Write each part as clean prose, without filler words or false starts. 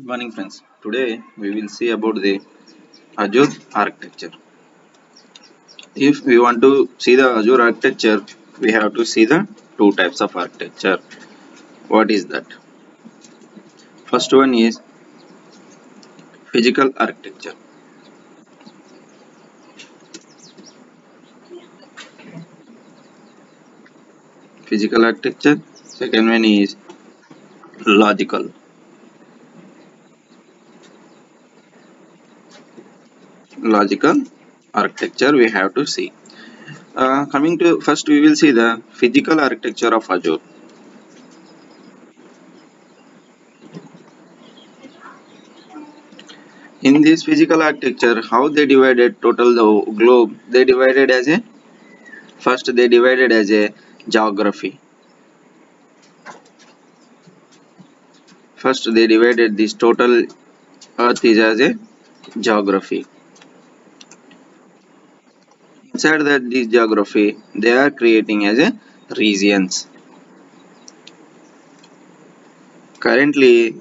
Good morning friends. Today we will see about the Azure architecture. If we want to see the Azure architecture, we have to see the two types of architecture. What is that? First one is physical architecture. Physical architecture. Second one is logical. Logical architecture we have to see. Coming to first we will see the physical architecture of Azure. In this physical architecture, how they divided total the globe, they divided as a first they divided as a geography. First they divided this total earth is as a geography. Inside that this geography they are creating as a regions. Currently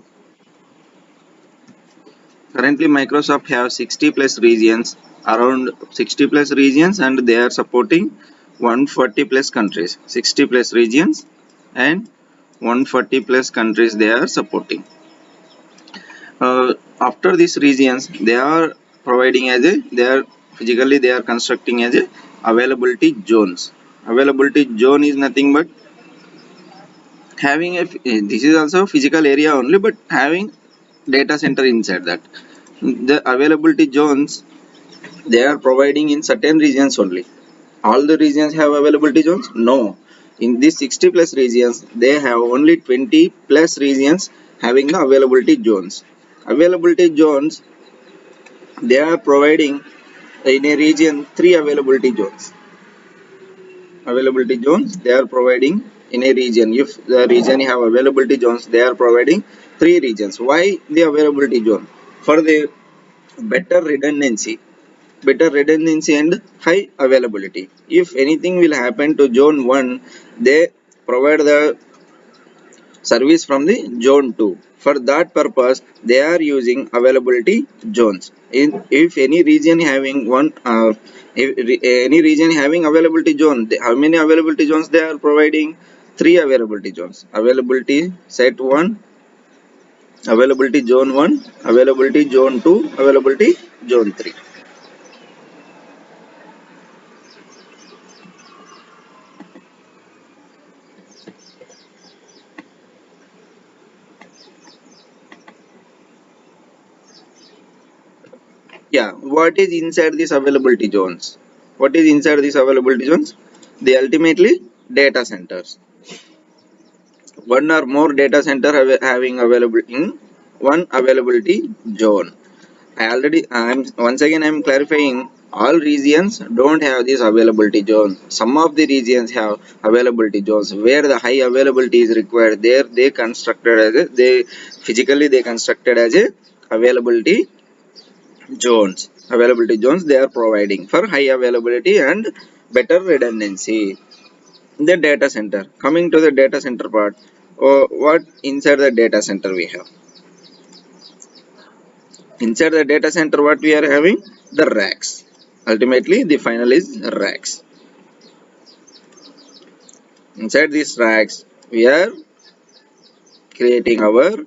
Microsoft have 60 plus regions, around 60 plus regions, and they are supporting 140 plus countries. 60 plus regions and 140 plus countries they are supporting. After these regions they are providing as a they are constructing as a availability zones. Availability zone is nothing but having a this is also physical area only, but having data center inside that. The availability zones they are providing in certain regions only. All the regions have availability zones? No. In these 60 plus regions they have only 20 plus regions having the availability zones. Availability zones they are providing in a region 3 availability zones. Availability zones they are providing in a region. If the region have availability zones, they are providing 3 regions. Why the availability zone? For the better redundancy. Better redundancy and high availability. If anything will happen to zone 1, they provide the service from the zone 2. For that purpose they are using availability zones. If any region having any region having availability zone, how many availability zones they are providing? 3 availability zones. Availability set 1, availability zone 1, availability zone 2, availability zone 3. Yeah, what is inside these availability zones? What is inside these availability zones? They ultimately data centers. One or more data center having available in one availability zone. I'm once again I'm clarifying, all regions don't have this availability zone. Some of the regions have availability zones where the high availability is required. There they constructed as a, they constructed as a availability zones. Availability zones they are providing for high availability and better redundancy. The data center. Coming to the data center part, what inside the data center we have? Inside the data center what we are having? The racks. Ultimately the final is racks. Inside these racks we are creating our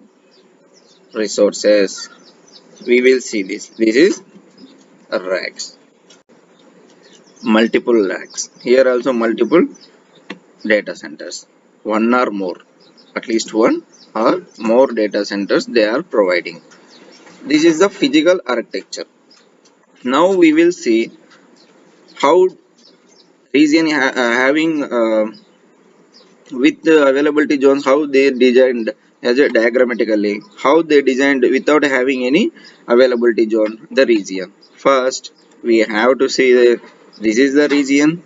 resources. We will see this. This is racks. Multiple racks. Here also multiple data centers. One or more. At least one or more data centers they are providing. This is the physical architecture. Now we will see how region having with the availability zones, how they designed as a diagrammatically, how they designed without having any availability zone the region. First we have to see this is the region.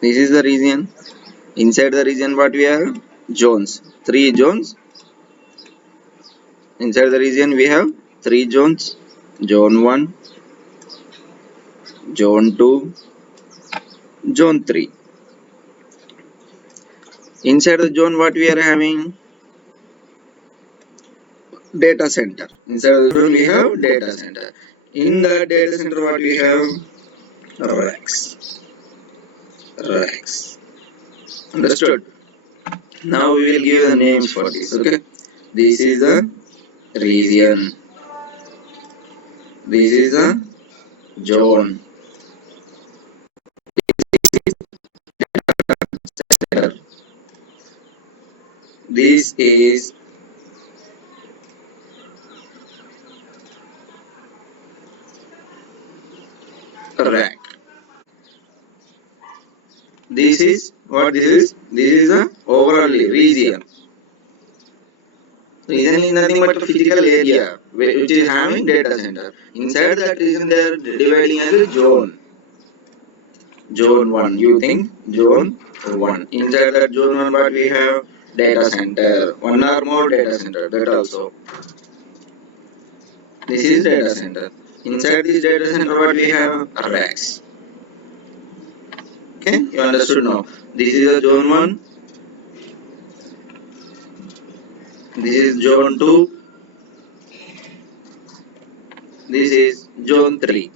This is the region. Inside the region what we have? Zones. 3 zones. Inside the region we have 3 zones. Zone 1, zone 2, zone 3. Inside the zone what we are having? data center. Inside the zone we have data center. In the data center what we have? Racks. Racks. Understood? Now we will give the names for this. Okay. This is the region. This is the zone. This is rack. This is what this is? This is the overall region. Region is nothing but a physical area which is having data center. Inside that region they are dividing as a zone. Zone 1. You think zone 1. Inside that zone 1 what we have? Data center. One or more data center. That also. This is data center. Inside this data center what we have? Racks. Okay, you understood now. This is a zone 1. This is zone 2. This is zone 3.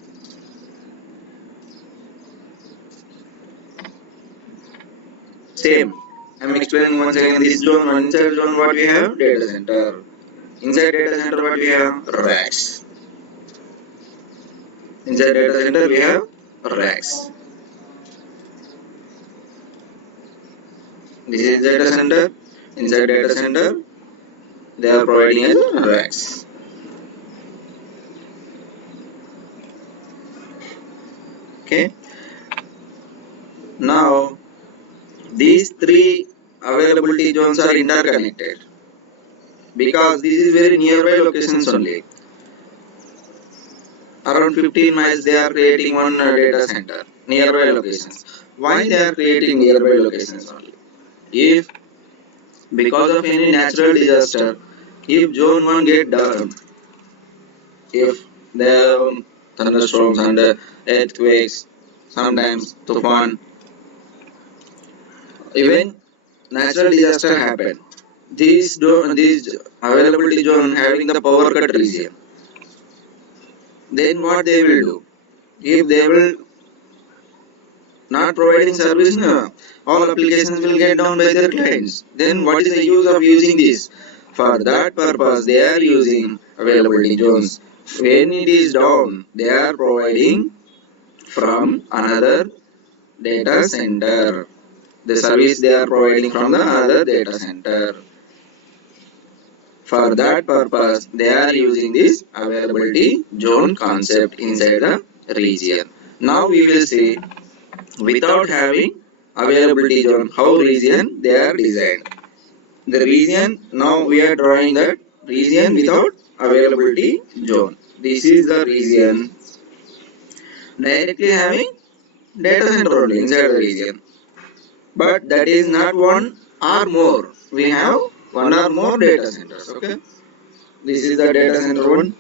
Same. I'm explaining once again this zone 1. Inside zone what we have? Data center. Inside data center what we have? Racks. Inside data center we have racks. This is data center. Inside data center they are providing as racks. Okay. Now these three availability zones are interconnected because this is very nearby locations only. Around 15 miles they are creating one data center nearby locations. Why they are creating nearby locations only? If because of any natural disaster, if zone 1 get down, if there are thunderstorms and earthquakes, sometimes tufan, even natural disaster happen. These availability zone having the power cut region. Then what they will do? If they will not providing service, no, all applications will get down by their clients. Then what is the use of using this? For that purpose, they are using availability zones. When it is down, they are providing from another data center. The service they are providing from the other data center. For that purpose, they are using this availability zone concept inside the region. Now we will see without having availability zone how region they are designed. The region, now we are drawing that region without availability zone. This is the region directly having data center only inside the region. But that is not one or more. We have one or more data centers. Okay. This is the data center 1.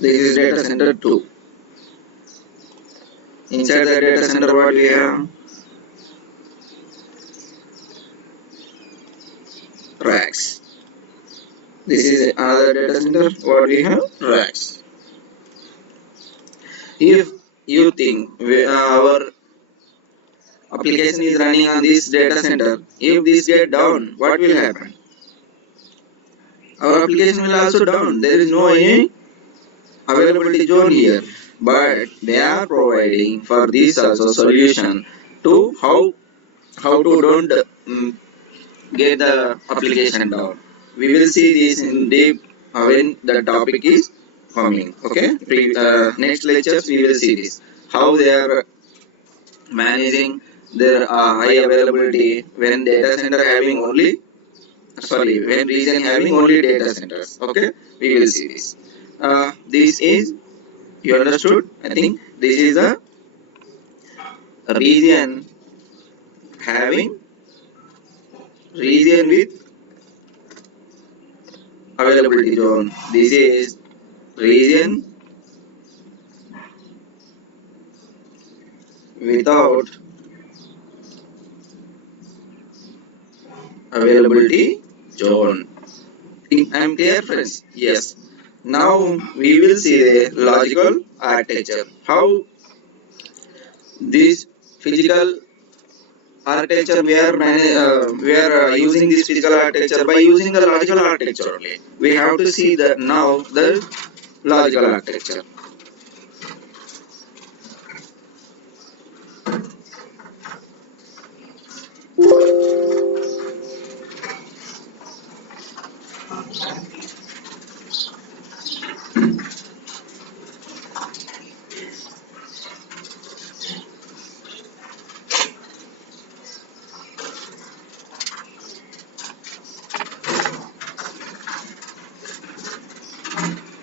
This is data center 2. Inside the data center what we have? Racks. This is another data center. What we have? Racks. If you think our application is running on this data center, if this get down, what will happen? Our application will also down. There is no any availability zone here, but they are providing for this also solution to how to don't get the application down. We will see this in deep when the topic is coming. Okay, next lectures we will see this how they are managing their high availability when data center having only when region having only data centers. Okay, we will see this. This is you understood. I think this is the region having region with availability zone. This is region without availability zone. I'm clear, friends? Yes. Now we will see the logical architecture. How this physical architecture we are using this physical architecture by using the logical architecture only. We have to see the now the logical architecture.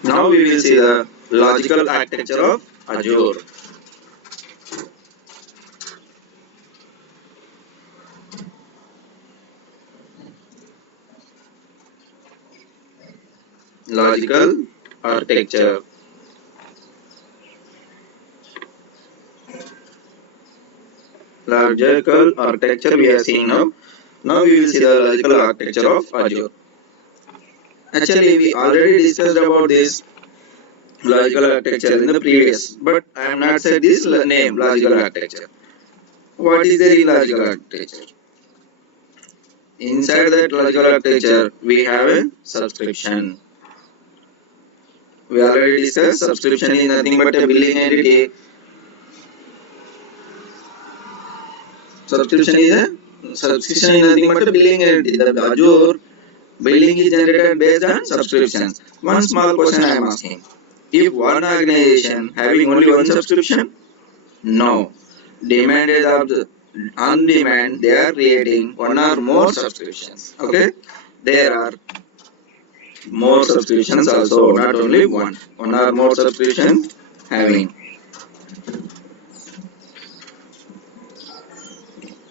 Now we will see the logical architecture of Azure. Logical architecture. Logical architecture we are seeing now. Now we will see the logical architecture of Azure. Actually, we already discussed about this logical architecture in the previous, but I am not said this name logical architecture. What is there in logical architecture? Inside that logical architecture, we have a subscription. We already discussed subscription is nothing but a billing entity. Subscription is nothing but a billing entity. The Azure billing is generated based on subscriptions. One small question I am asking: if one organization having only one subscription, no. Demand is on demand. They are creating one or more subscriptions. Okay, there are more subscriptions also, not only one. One or more subscriptions having.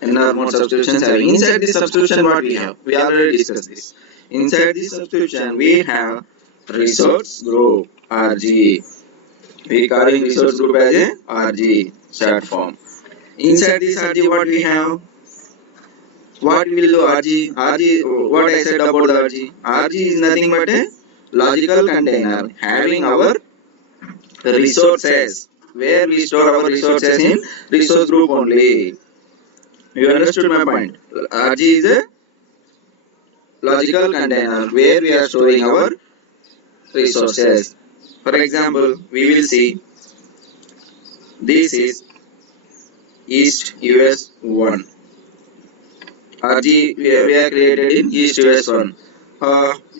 N or more subscriptions having. Inside this subscription, what we have? We already discussed this. Inside this subscription, we have resource group RG. We calling resource group as a RG short form. Inside this RG, what we have? What we will do RG, what I said about the RG? RG is nothing but a logical container having our resources, where we store our resources in resource group only. You understood my point? RG is a logical container where we are storing our resources. For example, we will see this is East US 1. RG we are created in East US 1.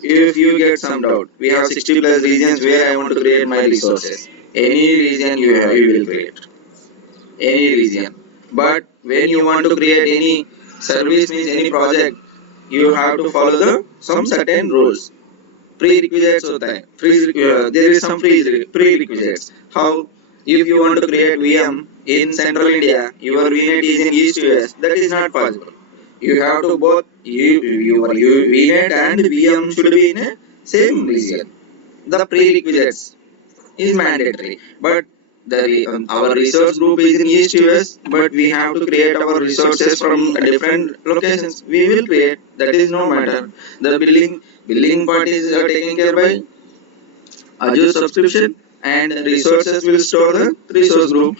If you get some doubt, we have 60 plus regions where I want to create my resources. Any region you have, you will create. Any region. But when you want to create any service, means any project, you have to follow the some certain rules. Prerequisites होता है. There is some prerequisites. How? If you want to create VM in Central India, your VNet is in East US. That is not possible. You have to both your VNet and VM should be in a same region. The prerequisites is mandatory. But our resource group is in East US, but we have to create our resources from different locations. We will create. That is no matter. The billing part is taken care by Azure subscription, and resources will store the resource group.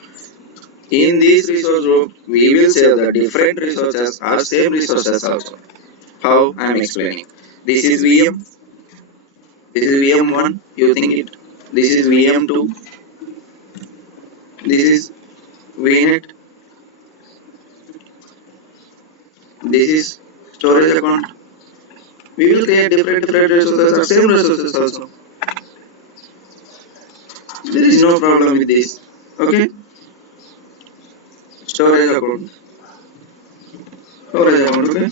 In this resource group, we will save the different resources or same resources also. How I am explaining. This is VM. This is VM1. You think it. This is VM2. This is VNet. This is storage account. We will create different resources or same resources also. There is no problem with this. Okay. Storage account. Storage account. Okay.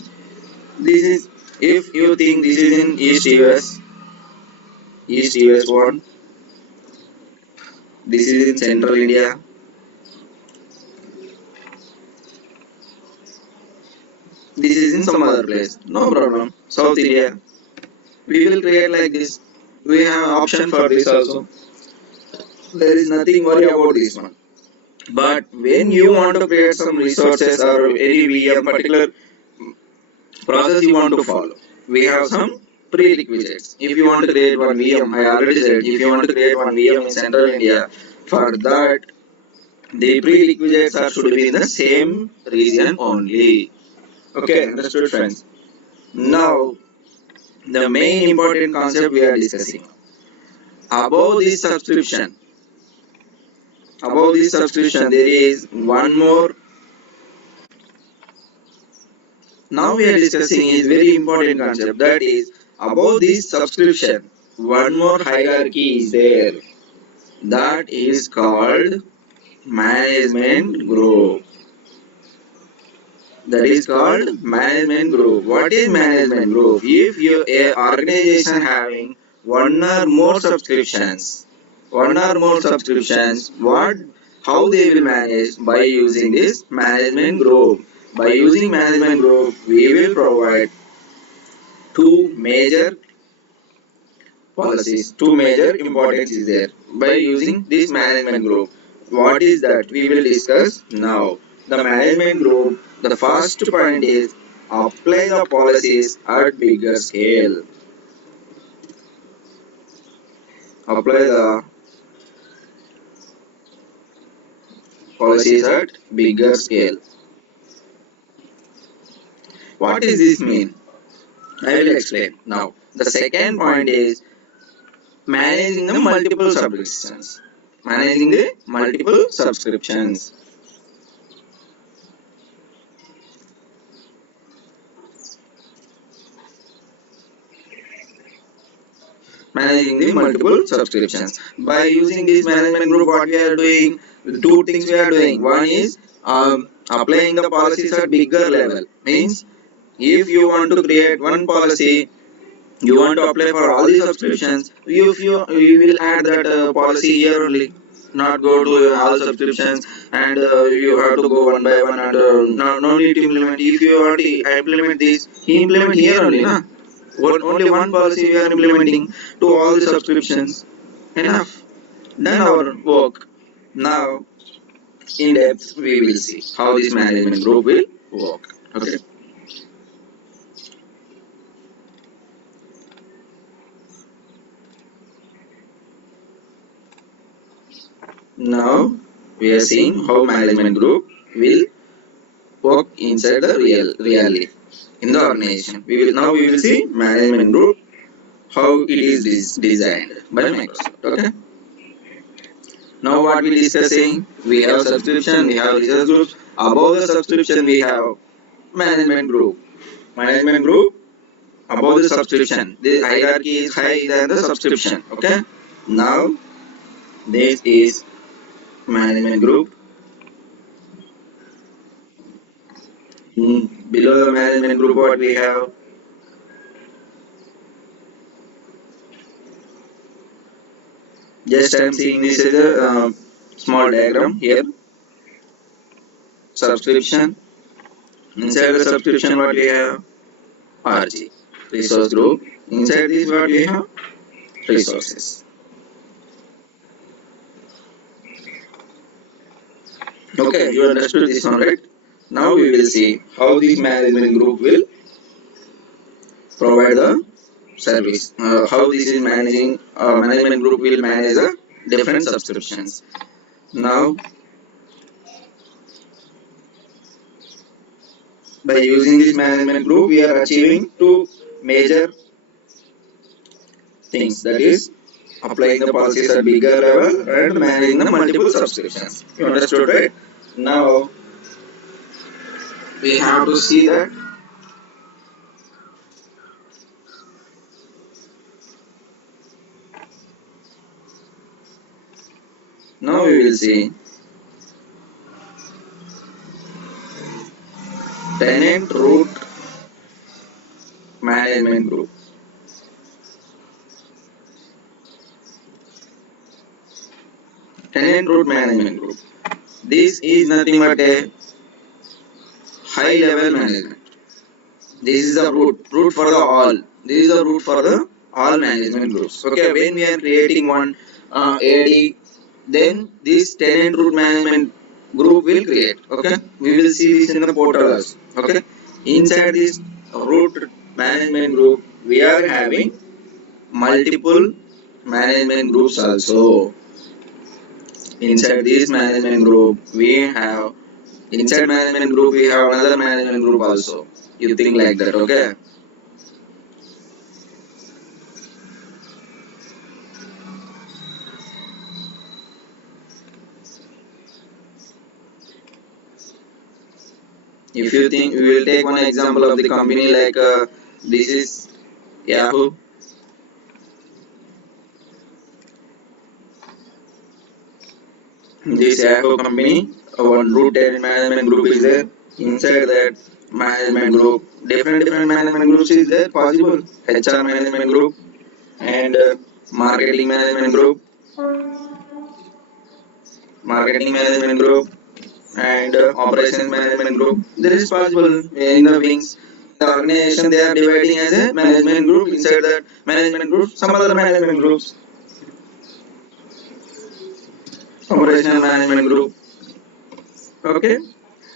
This is, if you think this is in East US 1. This is in Central India. This is in some other place. No problem. South India. We will create like this. We have an option for this also. There is nothing worry about this one. But when you want to create some resources or any VM particular process you want to follow, we have some prerequisites. If you want to create one VM, I already said, if you want to create one VM in Central India, for that the prerequisites are should be in the same region only. Okay, understood, friends. Now, the main important concept we are discussing above this subscription. Above this subscription, there is one more. Now we are discussing is very important concept, that is above this subscription. One more hierarchy is there, that is called management group. That is called management group. What is management group? If you a organization having one or more subscriptions, what how they will manage by using this management group. By using management group, we will provide two major policies. Two major importance is there by using this management group. What is that? We will discuss now. The management group, the first point is apply the policies at bigger scale. Apply the policies at bigger scale. What does this mean? I will explain now. The second point is managing the multiple subscriptions. Managing the multiple subscriptions. Managing the multiple subscriptions. By using this management group, what we are doing, two things we are doing. One is applying the policies at bigger level. Means if you want to create one policy, you want to apply for all the subscriptions, you will add that policy here only, not go to all subscriptions, and you have to go one by one, and no need to implement. If you want to implement this, implement here only, na? Only one policy we are implementing to all the subscriptions. Enough. Done our work. Now, in depth, we will see how this management group will work. Okay. Now, we are seeing how management group will work inside the reality in the organization. We will see management group, how it is designed by Microsoft. Okay. Now what we discussing? We have subscription, we have research groups. Above the subscription, we have management group. Management group above the subscription. The hierarchy is higher than the subscription. Okay. Now this is management group. Below the management group, what we have? Just I am seeing this as a small diagram here. Subscription. Inside the subscription, what we have? RG. Resource group. Inside this, what we have? Resources. Okay, you understood this one, right? Now we will see how this management group will provide the service. How this is managing. Management group will manage the different subscriptions. Now, by using this management group, we are achieving two major things, that is applying the policies at bigger level and managing the multiple subscriptions. You understood, right? Now we have to see that now we will see tenant root management group. Tenant root management group. This is nothing but a high level management. This is the root for the all. This is the root for the all management groups. Okay, when we are creating one AD, then this tenant root management group will create. Okay, we will see this in the portals. Okay, inside this root management group, we are having multiple management groups also. Inside this management group, we have inside management group we have another management group also. You think like that, okay? If you think, we will take one example of the company like this is Yahoo. This Yahoo company, one root tenant management group is there. Inside that management group, different management groups is there possible. HR management group and marketing management group and operations management group. There is possible in the wings. The organization they are dividing as a management group. Inside that management group, some other management groups, operational management group. Okay.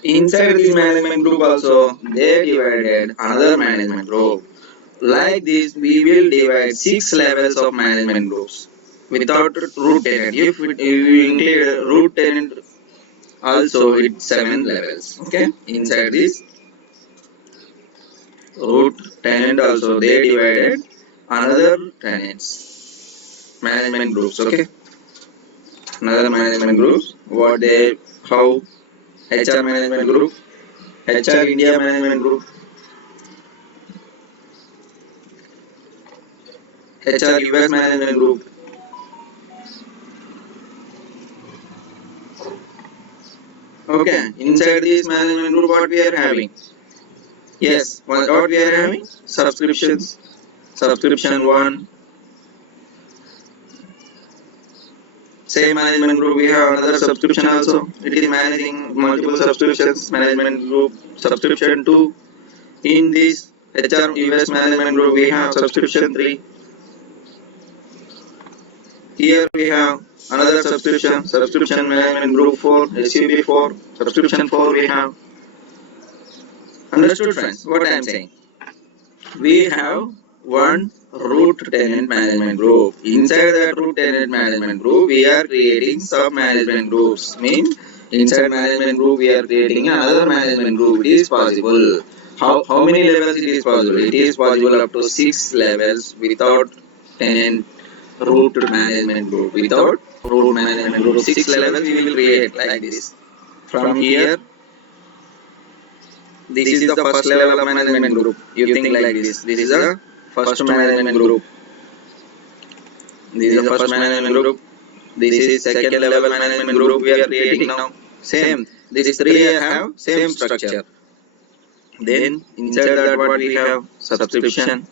Inside this management group also, they divided another management group. Like this, we will divide 6 levels of management groups without root tenant. If you include root tenant also, it's 7 levels. Okay. Inside this root tenant also, they divided another tenants management groups. Okay. Another management groups. What they how HR management group, HR India management group, HR US management group. Okay, inside this management group, what we are having? Yes, what we are having? Subscriptions. Subscription 1. Same management group, we have another subscription also. It is managing multiple subscriptions. Management group subscription 2. In this HR US management group, we have subscription 3. Here we have another subscription management group 4, SUB 4, subscription 4 we have. Understood friends, what I am saying? We have one root tenant management group. Inside that root tenant management group, we are creating sub-management groups. Means inside management group, we are creating another management group. It is possible. How many levels it is possible? It is possible up to 6 levels without tenant root management group. Without root management group, 6 levels we will create like this. From here, this is the first level of management group. You think like this. This is the first management group. This is the first management group. This is second level management group we are creating now. Same. These three have same structure. Then inside that what we have? Subscription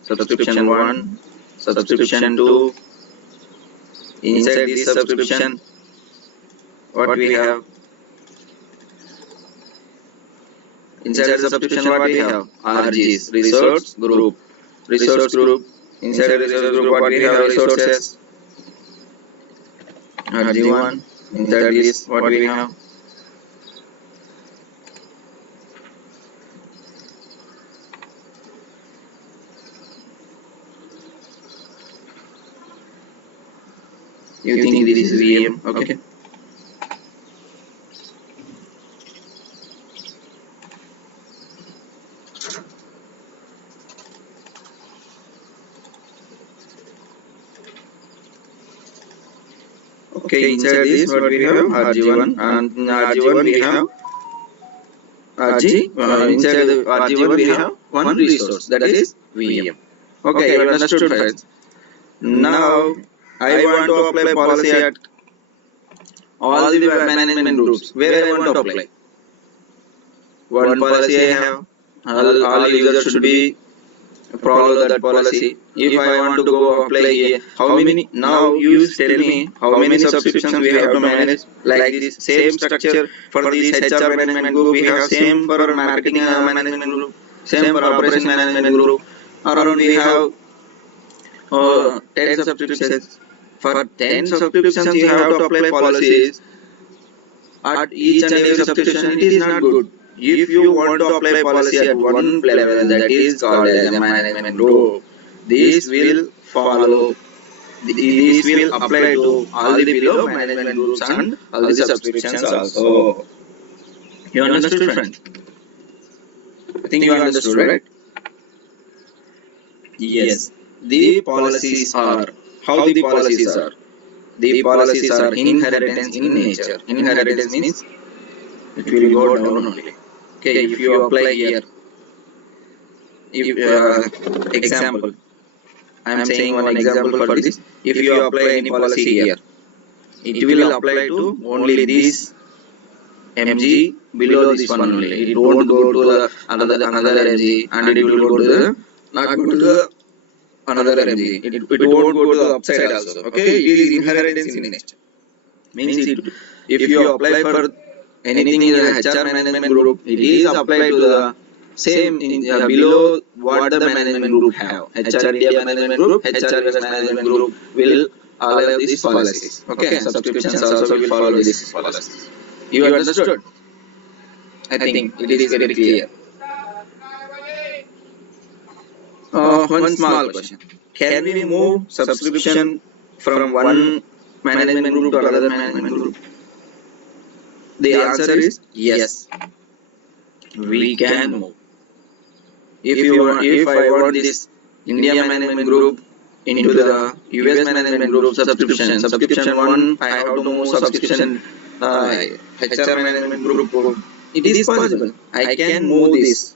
1, subscription 2. Inside this subscription, what we have? Inside the subscription what we have? RGs, resource group. Resource group. Inside the resource group what we have? Resources. RG1. Inside this what we have? You think this is VM? Okay. Okay, inside this what we have? RG1 and RG1 we have inside the RG1 we have one resource, that is VM. Okay, you understood friends. Now I want to apply policy at all the management groups. Where I want to apply? One policy I have. All users should be follow that policy. If I want to go apply here, how many? Now you tell me how many subscriptions we have to manage. Like this same structure for this HR management group. We have same for marketing management group. Same for operation management group. Around we have 10 subscriptions. For 10 subscriptions, you have to apply policies at each and every subscription. It is not good. If you want to apply policy at one level, that is called as a management group. This will follow. This will apply to all the below management groups and all the subscriptions also. You understood, friends? I think you understood, right? Yes. The policies are how the policies are. The policies are inheritance in nature. Inheritance means it will go down only. Okay, if you apply here, if example, I am saying one example for this. If you apply any policy here, it will apply to only this mg below this one only. It won't go to the another mg, and it will go to the not go to the another mg. It won't go to the upside also. Okay, it is inheritance in nature. Means if you apply for anything in the HR management group, it is applied to the same below what the management group have. HR India management group, HR US management group will allow these policies. Okay, subscriptions also will follow these policies. You understood? I think it is very clear. One small question. Can we move subscription from one management group to another management group? The answer is yes. We can move. If I want this India management group into the US management group subscription one, I have to move subscription HR management group. It is possible. I can move this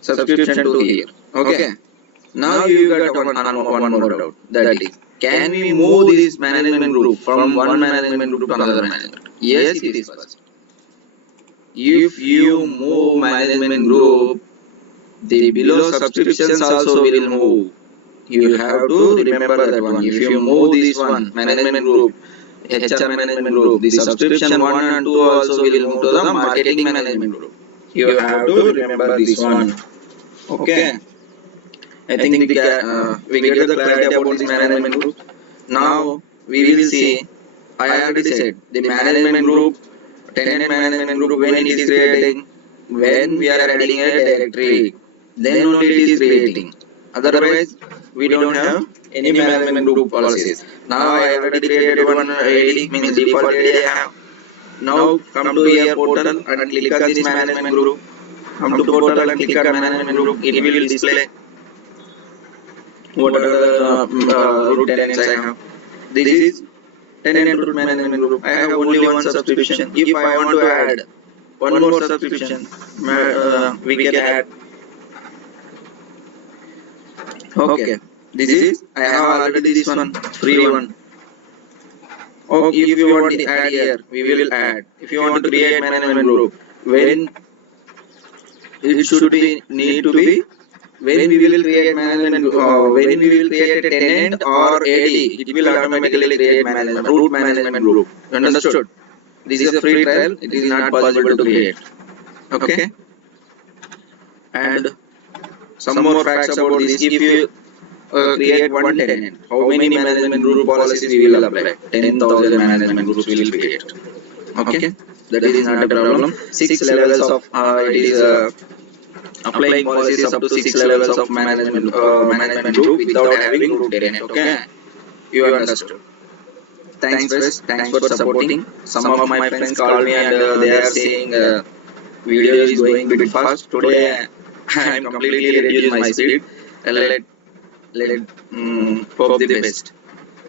subscription to here. Okay. Now you got one more doubt. That is, can we move this management group from one management group to another management? Yes, it is possible. If you move management group, the below subscriptions also will move. You have to remember that one. If you move this one management group, HR management group, the subscription 1 and 2 also will move to the marketing management group. You have to remember this one. Okay. I think we get the clarity about this management group. Now we will see. I already said the management group, tenant management group, when it is creating, when we are adding a directory, then only it is creating. Otherwise, we don't have any management group policies. Now I already created one AD, means default AD I have. Now come to your portal and click on this management group. Come to portal and click on management group. It will display what are the root tenants I have. This is tenant root management group. I have only one subscription. If I want to add one more subscription, we can add. Okay, this is I have already this one free one. Okay, if you want to add here, we will add. If you want to create management group, when it should be need to be when we will create management when we will create a tenant or AD, it will automatically create management root management group. Understood? This is a free trial. It is not possible to create. Okay. And some more facts about this. If you create one tenant, how many management group policies we will apply? 10,000 management groups will be created. Okay. That is not a problem. 6 levels of it is applying policies up to 6 levels of management group without having root tenant. Okay, you understood. Thanks, friends. Thanks for supporting. Some of my friends called me and they are saying video is going a bit fast. Today I am completely reduced my speed. Let hope the best.